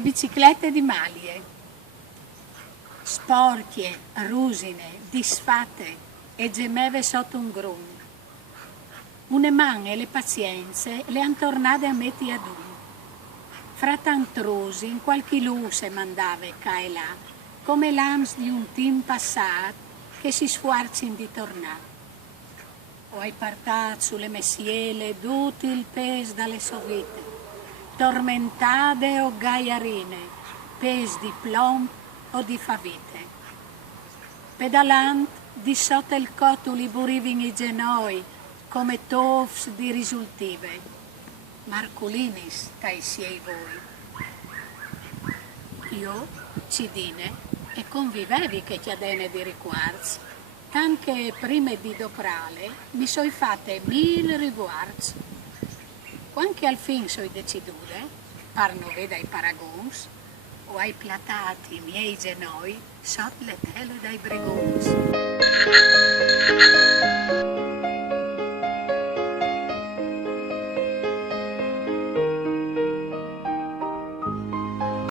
le biciclette di maglie, sporche, rusine, disfatte e gemeve sotto un grum. Une man e le pazienze le han tornate a metti ad un. Fra tant'rusi, in qualche luce mandave qua e là, come l'ams di un team passato che si sfuarcin di tornare. O hai portato sulle messiele tutti il pes dalle sue vite, tormentate o gaiarine, pes di plomb o di favite. Pedalant di sotto il cotto li burivin i genoi come tofs di risultive. Marculinis tai siei voi. Io, cidine, e convivevi che chiadene di riquarz, tanche prime di doprale mi soi fatte 1000 riguards. Quanche al fin soi decidute, par no veda i paragons, o hai platati i miei genoi sot le tele dai bregons.